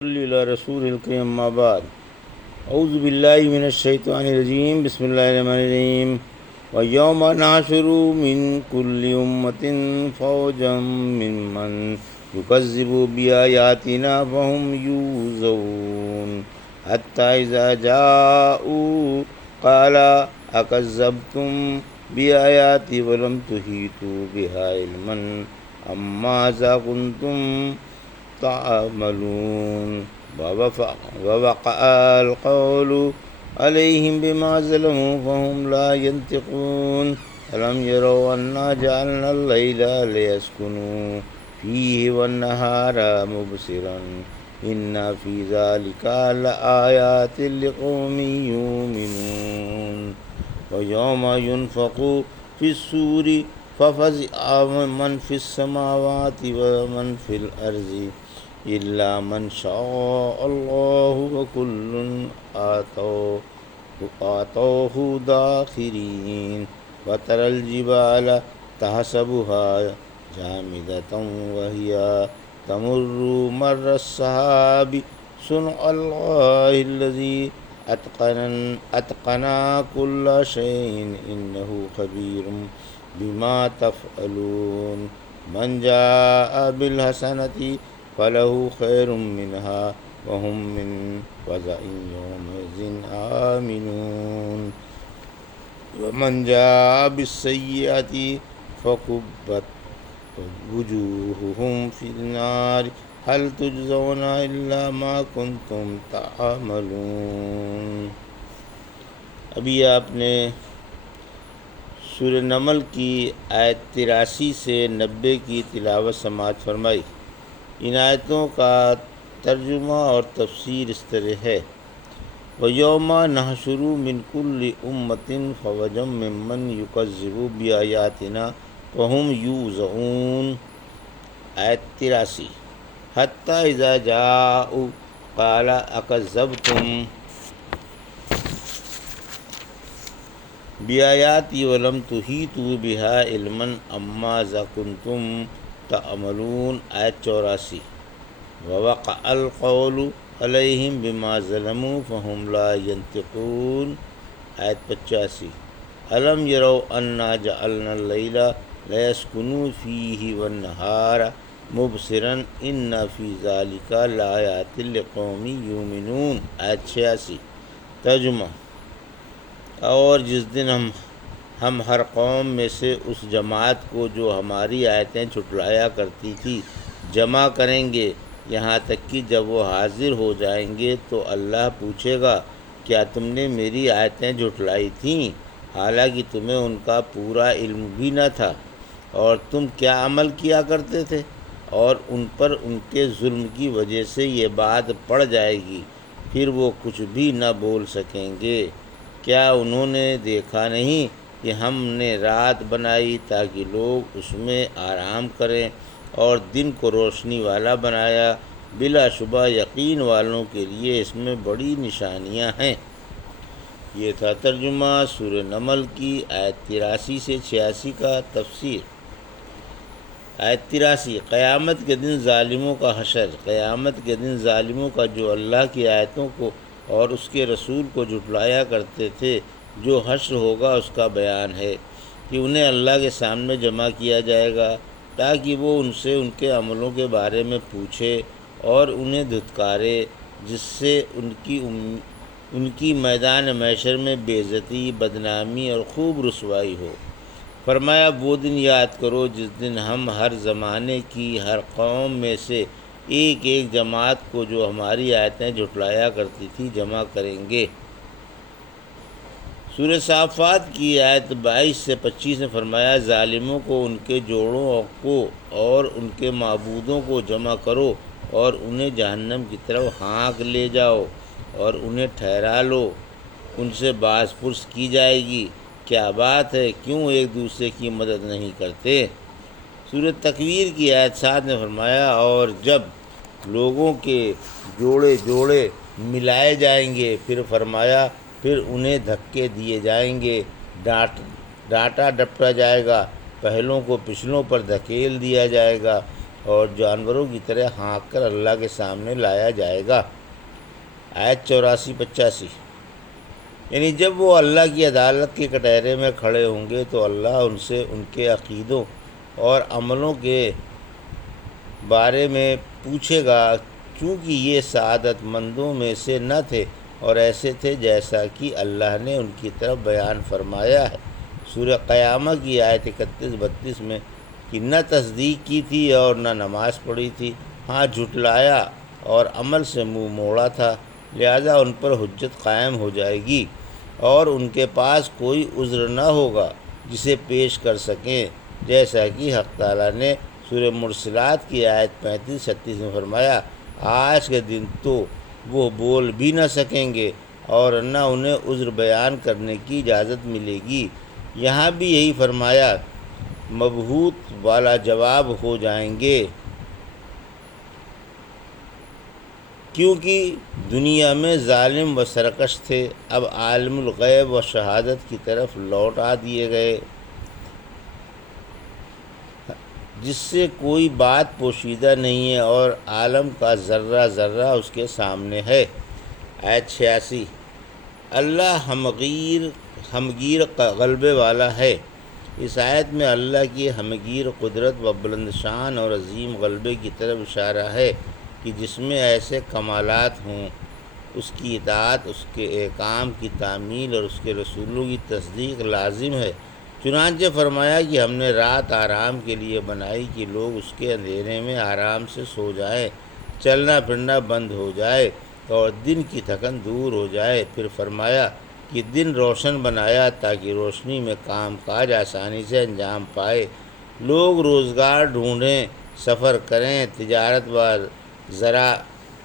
إلى رسول الكريم أما بعد أعوذ بالله من الشيطان الرجيم بسم الله الرحمن الرحيم ويوم نحشر من كل أمة فوجا ممن يكذب بآياتنا فهم يوزعون حتى إذا جاءوا قال أكذبتم بآياتي ولم تحيطوا بها علما أم ماذا كنتم تعملون ووقع القول عليهم بما ظلموا فهم لا ينطقون ألم يروا أنا جعلنا الليل ليسكنوا فيه والنهار مبصرا إن في ذلك لآيات لقوم يؤمنون ويوم ينفخ في الصور ففزع من في السماوات ومن في الأرض إلا من شاء الله وكل آتوه داخرين وترى الجبال تحسبها جامدة وهي تمر مر السحاب صنع الله الذي أتقن كل شيء إنه خبير بما تفعلون من جاء بالحسنة فله خير منها وهم من فزع يومئذ آمنون ومن جاء بالسيئة فكبت وجوههم في النار هل تجزون إلا ما كنتم تعملون۔ ابھی آپ نے سورہ نمل کی آیت 83 سے 90 کی تلاوت سماعت فرمائی۔ ان آیتوں کا ترجمہ اور تفسیر اس طرح ہے: وَيَوْمَ نَحْشُرُ مِنْ كُلِّ أُمَّةٍ فَوَجًا مِّمَّنْ يُكَذِّبُ بِآيَاتِنَا وَهُمْ يُوزَعُونَ۔ آیت 83۔ حَتَّى إِذَا جَاءُوا قَالَ أَكَذَّبْتُمْ بِآيَاتِي وَلَمْ تُحِيطُوا بِهَا عِلْمًا أَمْ مَاذَا كُنتُمْ تعملون۔ آیت 84۔ ووقع القول علیہم بما ظلموا فهم لا ينطقون۔ آیت 85۔ الم یروا انا جعلنا اللیل لیسکنوا فیہ والنہار مبصرا ان فی ذلک لآیات لقوم یؤمنون۔ آیت 86۔ ترجمہ: اور جس دن ہم ہر قوم میں سے اس جماعت کو جو ہماری آیتیں جھٹلایا کرتی تھی جمع کریں گے، یہاں تک کہ جب وہ حاضر ہو جائیں گے تو اللہ پوچھے گا کیا تم نے میری آیتیں جھٹلائی تھیں حالانکہ تمہیں ان کا پورا علم بھی نہ تھا، اور تم کیا عمل کیا کرتے تھے، اور ان پر ان کے ظلم کی وجہ سے یہ بات پڑ جائے گی، پھر وہ کچھ بھی نہ بول سکیں گے۔ کیا انہوں نے دیکھا نہیں کہ ہم نے رات بنائی تاکہ لوگ اس میں آرام کریں اور دن کو روشنی والا بنایا، بلا شبہ یقین والوں کے لیے اس میں بڑی نشانیاں ہیں۔ یہ تھا ترجمہ سورہ نمل کی آیت 83 سے 86 کا تفسیر۔ آیت 83۔ قیامت کے دن ظالموں کا حشر۔ قیامت کے دن ظالموں کا جو اللہ کی آیتوں کو اور اس کے رسول کو جھٹلایا کرتے تھے جو حشر ہوگا اس کا بیان ہے کہ انہیں اللہ کے سامنے جمع کیا جائے گا تاکہ وہ ان سے ان کے عملوں کے بارے میں پوچھے اور انہیں دھتکارے، جس سے ان کی میدان محشر میں بے عزتی، بدنامی اور خوب رسوائی ہو۔ فرمایا وہ دن یاد کرو جس دن ہم ہر زمانے کی ہر قوم میں سے ایک ایک جماعت کو جو ہماری آیتیں جھٹلایا کرتی تھی جمع کریں گے۔ سورہ صافات کی آیت 22 سے 25 نے فرمایا ظالموں کو ان کے جوڑوں کو اور ان کے معبودوں کو جمع کرو اور انہیں جہنم کی طرف ہانک لے جاؤ اور انہیں ٹھہرا لو، ان سے باز پرس کی جائے گی کیا بات ہے کیوں ایک دوسرے کی مدد نہیں کرتے۔ سورہ تکویر کی آیت 7 نے فرمایا اور جب لوگوں کے جوڑے جوڑے ملائے جائیں گے پھر انہیں دھکے دیے جائیں گے، ڈانٹا ڈپٹا جائے گا، پہلوں کو پچھلوں پر دھکیل دیا جائے گا اور جانوروں کی طرح ہانک کر اللہ کے سامنے لایا جائے گا۔ آیت 84-85۔ یعنی جب وہ اللہ کی عدالت کے کٹہرے میں کھڑے ہوں گے تو اللہ ان سے ان کے عقیدوں اور عملوں کے بارے میں پوچھے گا، چونکہ یہ سعادت مندوں میں سے نہ تھے اور ایسے تھے جیسا کہ اللہ نے ان کی طرف بیان فرمایا ہے سورہ قیامہ کی آیت 31-32 میں، کہ نہ تصدیق کی تھی اور نہ نماز پڑھی تھی، ہاں جھٹلایا اور عمل سے منہ موڑا تھا، لہذا ان پر حجت قائم ہو جائے گی اور ان کے پاس کوئی عذر نہ ہوگا جسے پیش کر سکیں، جیسا کہ حق تعالیٰ نے سورہ مرسلات کی آیت 35-36 میں فرمایا، آج کے دن تو وہ بول بھی نہ سکیں گے اور نہ انہیں عذر بیان کرنے کی اجازت ملے گی۔ یہاں بھی یہی فرمایا، مبہوت والا جواب ہو جائیں گے، کیونکہ دنیا میں ظالم و سرکش تھے، اب عالم الغیب و شہادت کی طرف لوٹا دیے گئے، جس سے کوئی بات پوشیدہ نہیں ہے اور عالم کا ذرہ ذرہ اس کے سامنے ہے۔ آیت 86۔ اللہ ہمگیر غلبے والا ہے۔ اس آیت میں اللہ کی ہمگیر قدرت و بلند شان اور عظیم غلبے کی طرف اشارہ ہے کہ جس میں ایسے کمالات ہوں، اس کی اطاعت، اس کے احکام کی تعمیل اور اس کے رسولوں کی تصدیق لازم ہے۔ چنانچہ فرمایا کہ ہم نے رات آرام کے لیے بنائی کہ لوگ اس کے اندھیرے میں آرام سے سو جائیں، چلنا پھرنا بند ہو جائے اور دن کی تھکن دور ہو جائے۔ پھر فرمایا کہ دن روشن بنایا تاکہ روشنی میں کام کاج آسانی سے انجام پائے، لوگ روزگار ڈھونڈیں، سفر کریں، تجارت و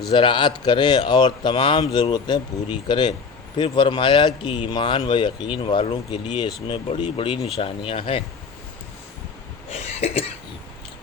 زراعت کریں اور تمام ضرورتیں پوری کریں۔ پھر فرمایا کہ ایمان و یقین والوں کے لیے اس میں بڑی بڑی نشانیاں ہیں۔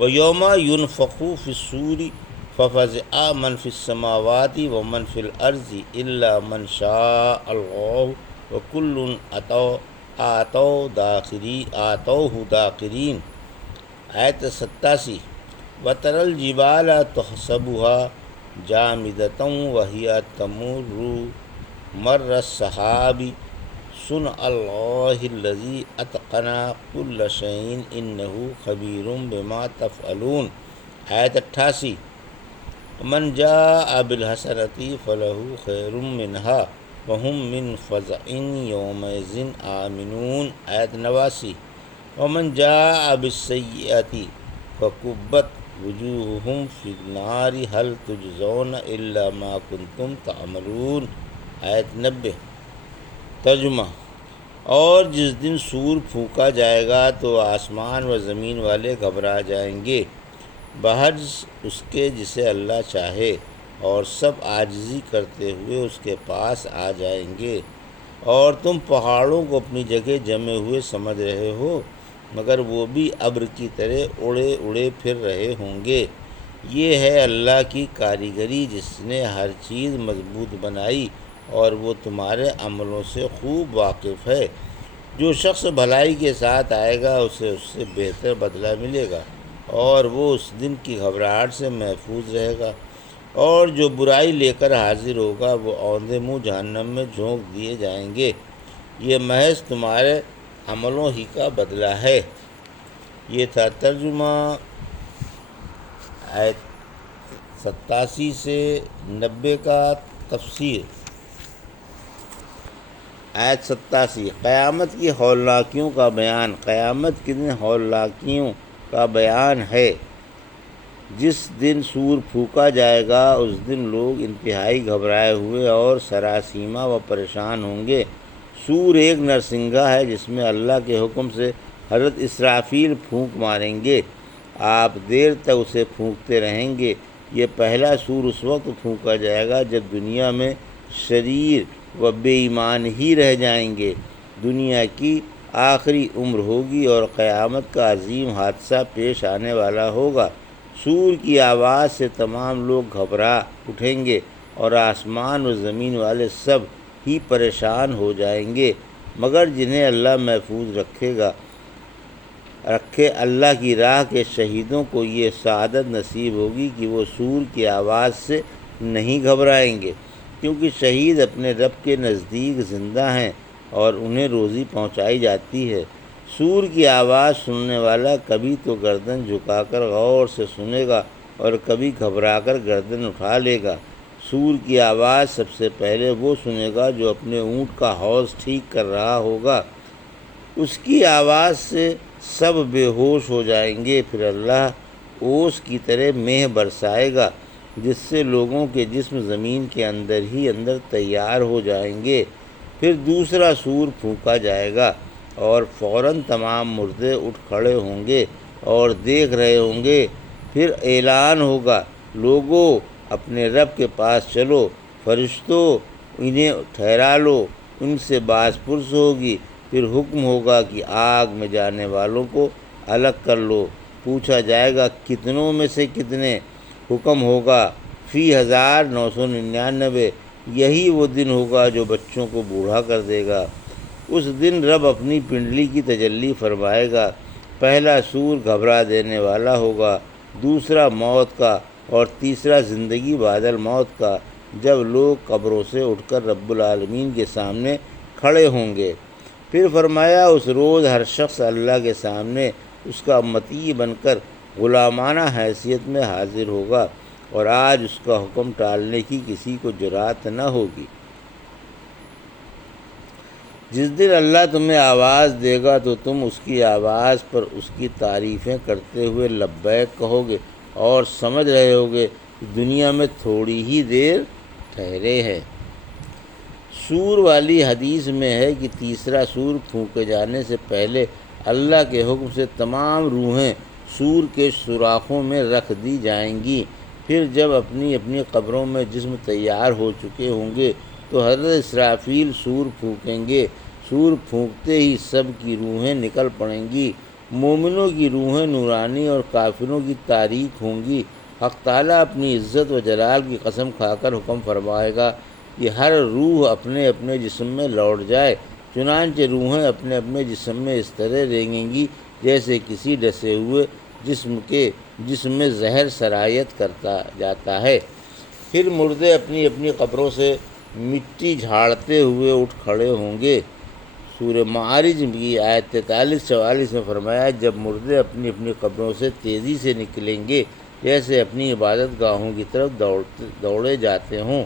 وَيَوْمَ يُنفَخُ فِي الصُّورِ فَفَزِعَ مَنْ فِي السَّمَاوَاتِ وَمَنْ فِي الْأَرْضِ إِلَّا مَنْ شَاءَ اللَّهُ وَكُلٌّ آتَوْهُ دَاخِرِينَ۔ آیت 87۔ وَتَرَى الْجِبَالَ تَحْسَبُهَا جَامِدَةً وَهِيَ تَمُرُّ مَرَّ السَّحَابِ صُنْعَ اللَّهِ الَّذِي أَتْقَنَ كُلَّ شَيْءٍ إِنَّهُ خَبِيرٌ بِمَا تَفْعَلُونَ۔ آیت 88۔ وَمَنْ جَاءَ بِالْحَسَنَةِ فَلَهُ خَيْرٌ مِّنْهَا وَهُمْ مِنْ فَزَعٍ يَوْمَئِذٍ آمِنُونَ۔ آیت 89۔ وَمَنْ جَاءَ بِالسَّيِّئَةِ فَكُبَّتْ وُجُوهُهُمْ فِي النَّارِ هَلْ تُجْزَوْنَ إِلَّا مَا كُنْتُمْ تَعْمَلُونَ۔ آیت 90۔ ترجمہ۔ اور جس دن سور پھونکا جائے گا تو آسمان و زمین والے گھبرا جائیں گے بحجز اس کے جسے اللہ چاہے، اور سب عاجزی کرتے ہوئے اس کے پاس آ جائیں گے، اور تم پہاڑوں کو اپنی جگہ جمے ہوئے سمجھ رہے ہو مگر وہ بھی ابر کی طرح اڑے اڑے پھر رہے ہوں گے۔ یہ ہے اللہ کی کاریگری جس نے ہر چیز مضبوط بنائی اور وہ تمہارے عملوں سے خوب واقف ہے۔ جو شخص بھلائی کے ساتھ آئے گا اسے اس سے بہتر بدلہ ملے گا اور وہ اس دن کی گھبراہٹ سے محفوظ رہے گا، اور جو برائی لے کر حاضر ہوگا وہ اوندھے منہ جہنم میں جھونک دیے جائیں گے۔ یہ محض تمہارے عملوں ہی کا بدلہ ہے۔ یہ تھا ترجمہ۔ آیت 87 سے 90 کا تفسیر۔ آیت 87۔ قیامت کی ہولناکیوں کا بیان۔ قیامت کے دن ہولناکیوں کا بیان ہے۔ جس دن سور پھونکا جائے گا اس دن لوگ انتہائی گھبرائے ہوئے اور سراسیمہ و پریشان ہوں گے۔ سور ایک نرسنگھا ہے جس میں اللہ کے حکم سے حضرت اسرافیل پھونک ماریں گے۔ آپ دیر تک اسے پھونکتے رہیں گے۔ یہ پہلا سور اس وقت پھونکا جائے گا جب دنیا میں شریر و بے ایمان ہی رہ جائیں گے۔ دنیا کی آخری عمر ہوگی اور قیامت کا عظیم حادثہ پیش آنے والا ہوگا۔ سور کی آواز سے تمام لوگ گھبرا اٹھیں گے اور آسمان و زمین والے سب ہی پریشان ہو جائیں گے مگر جنہیں اللہ محفوظ رکھے گا۔ رکھے اللہ کی راہ کے شہیدوں کو یہ سعادت نصیب ہوگی کہ وہ سور کی آواز سے نہیں گھبرائیں گے، کیونکہ شہید اپنے رب کے نزدیک زندہ ہیں اور انہیں روزی پہنچائی جاتی ہے۔ سور کی آواز سننے والا کبھی تو گردن جھکا کر غور سے سنے گا اور کبھی گھبرا کر گردن اٹھا لے گا۔ سور کی آواز سب سے پہلے وہ سنے گا جو اپنے اونٹ کا حوض ٹھیک کر رہا ہوگا۔ اس کی آواز سے سب بے ہوش ہو جائیں گے، پھر اللہ اوس کی طرح مہ برسائے گا جس سے لوگوں کے جسم زمین کے اندر ہی اندر تیار ہو جائیں گے۔ پھر دوسرا سور پھونکا جائے گا اور فوراً تمام مردے اٹھ کھڑے ہوں گے اور دیکھ رہے ہوں گے۔ پھر اعلان ہوگا، لوگو اپنے رب کے پاس چلو، فرشتوں انہیں ٹھہرا لو، ان سے باز پرس ہوگی۔ پھر حکم ہوگا کہ آگ میں جانے والوں کو الگ کر لو، پوچھا جائے گا کتنوں میں سے کتنے؟ حکم ہوگا فی 1999۔ یہی وہ دن ہوگا جو بچوں کو بوڑھا کر دے گا۔ اس دن رب اپنی پنڈلی کی تجلی فرمائے گا۔ پہلا سور گھبرا دینے والا ہوگا، دوسرا موت کا اور تیسرا زندگی بعد الموت کا، جب لوگ قبروں سے اٹھ کر رب العالمین کے سامنے کھڑے ہوں گے۔ پھر فرمایا اس روز ہر شخص اللہ کے سامنے اس کا امتی بن کر غلامانہ حیثیت میں حاضر ہوگا، اور آج اس کا حکم ٹالنے کی کسی کو جرأت نہ ہوگی۔ جس دن اللہ تمہیں آواز دے گا تو تم اس کی آواز پر اس کی تعریفیں کرتے ہوئے لبیک کہو گے اور سمجھ رہے ہوگے کہ دنیا میں تھوڑی ہی دیر ٹھہرے ہیں۔ سور والی حدیث میں ہے کہ تیسرا سور پھونکے جانے سے پہلے اللہ کے حکم سے تمام روحیں سور کے سوراخوں میں رکھ دی جائیں گی۔ پھر جب اپنی اپنی قبروں میں جسم تیار ہو چکے ہوں گے تو حضرت اسرافیل سور پھونکیں گے۔ سور پھونکتے ہی سب کی روحیں نکل پڑیں گی۔ مومنوں کی روحیں نورانی اور کافروں کی تاریک ہوں گی۔ حق تعالیٰ اپنی عزت و جلال کی قسم کھا کر حکم فرمائے گا کہ ہر روح اپنے اپنے جسم میں لوٹ جائے، چنانچہ روحیں اپنے اپنے جسم میں اس طرح رینگیں گی جیسے کسی ڈسے ہوئے جسم میں زہر سرایت کرتا جاتا ہے۔ پھر مردے اپنی اپنی قبروں سے مٹی جھاڑتے ہوئے اٹھ کھڑے ہوں گے۔ سورہ معارج کی آیت 43-44 میں فرمایا، جب مردے اپنی اپنی قبروں سے تیزی سے نکلیں گے جیسے اپنی عبادت گاہوں کی طرف دوڑے جاتے ہوں،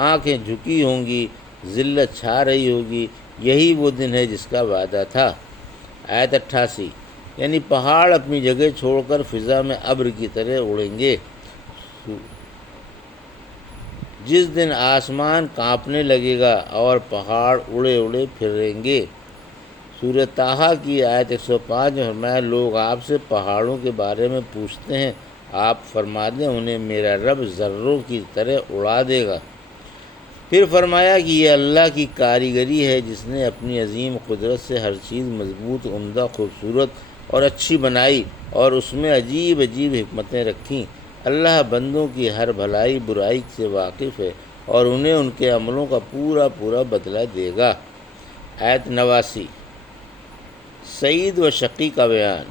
آنکھیں جھکی ہوں گی، ذلت چھا رہی ہوگی، یہی وہ دن ہے جس کا وعدہ تھا۔ آیت 88، یعنی پہاڑ اپنی جگہ چھوڑ کر فضا میں ابر کی طرح اڑیں گے۔ جس دن آسمان کانپنے لگے گا اور پہاڑ اڑے اڑے پھریں گے۔ سورہ طٰہٰ کی آیت 105 میں فرمایا، لوگ آپ سے پہاڑوں کے بارے میں پوچھتے ہیں، آپ فرما دیں انہیں میرا رب ذروں کی طرح اڑا دے گا۔ پھر فرمایا کہ یہ اللہ کی کاریگری ہے جس نے اپنی عظیم قدرت سے ہر چیز مضبوط، عمدہ، خوبصورت اور اچھی بنائی اور اس میں عجیب عجیب حکمتیں رکھیں۔ اللہ بندوں کی ہر بھلائی برائی سے واقف ہے اور انہیں ان کے عملوں کا پورا پورا بدلہ دے گا۔ آیت 89، سعید و شقی کا بیان۔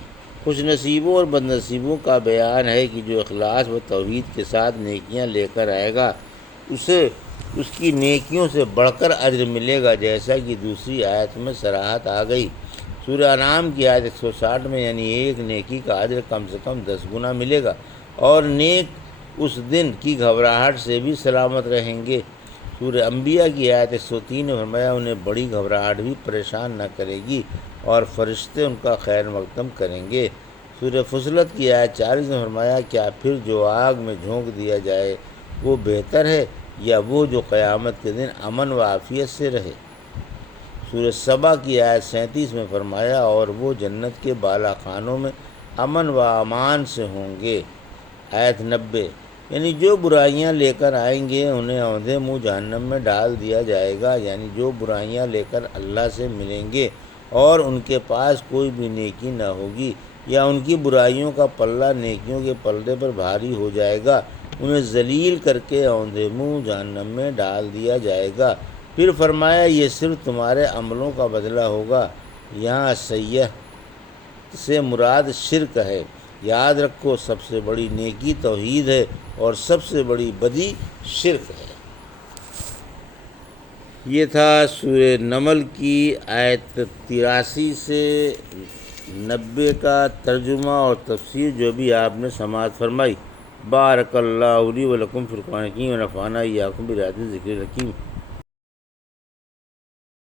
خوش نصیبوں اور بد نصیبوں کا بیان ہے کہ جو اخلاص و توحید کے ساتھ نیکیاں لے کر آئے گا اسے اس کی نیکیوں سے بڑھ کر اجر ملے گا، جیسا کہ دوسری آیت میں صراحت آ گئی۔ سورہ انعام کی آیت 160 میں، یعنی ایک نیکی کا اجر کم سے کم 10 گنا ملے گا، اور نیک اس دن کی گھبراہٹ سے بھی سلامت رہیں گے۔ سورہ انبیاء کی آیت 103 میں فرمایا، انہیں بڑی گھبراہٹ بھی پریشان نہ کرے گی اور فرشتے ان کا خیر مقدم کریں گے۔ سورہ فصلت کی آیت 40 میں فرمایا، کیا پھر جو آگ میں جھونک دیا جائے وہ بہتر ہے یا وہ جو قیامت کے دن امن و عافیت سے رہے؟ سورہ سبا کی آیت 37 میں فرمایا، اور وہ جنت کے بالا خانوں میں امن و امان سے ہوں گے۔ آیت 90، یعنی جو برائیاں لے کر آئیں گے انہیں اوندھے منہ جہنم میں ڈال دیا جائے گا، یعنی جو برائیاں لے کر اللہ سے ملیں گے اور ان کے پاس کوئی بھی نیکی نہ ہوگی یا ان کی برائیوں کا پلہ نیکیوں کے پلڑے پر بھاری ہو جائے گا، انہیں ذلیل کر کے اوندھے منہ جہنم میں ڈال دیا جائے گا۔ پھر فرمایا، یہ صرف تمہارے عملوں کا بدلہ ہوگا۔ یہاں سیاح سے مراد شرک ہے۔ یاد رکھو سب سے بڑی نیکی توحید ہے اور سب سے بڑی بدی شرک ہے۔ یہ تھا سورہ نمل کی آیت 83 سے 90 کا ترجمہ اور تفسیر جو بھی آپ نے سماعت فرمائی۔ بارک اللہ لی و لکم فی القرآن الحکیم و نفعنی وایاکم بآیات الذکر الحکیم۔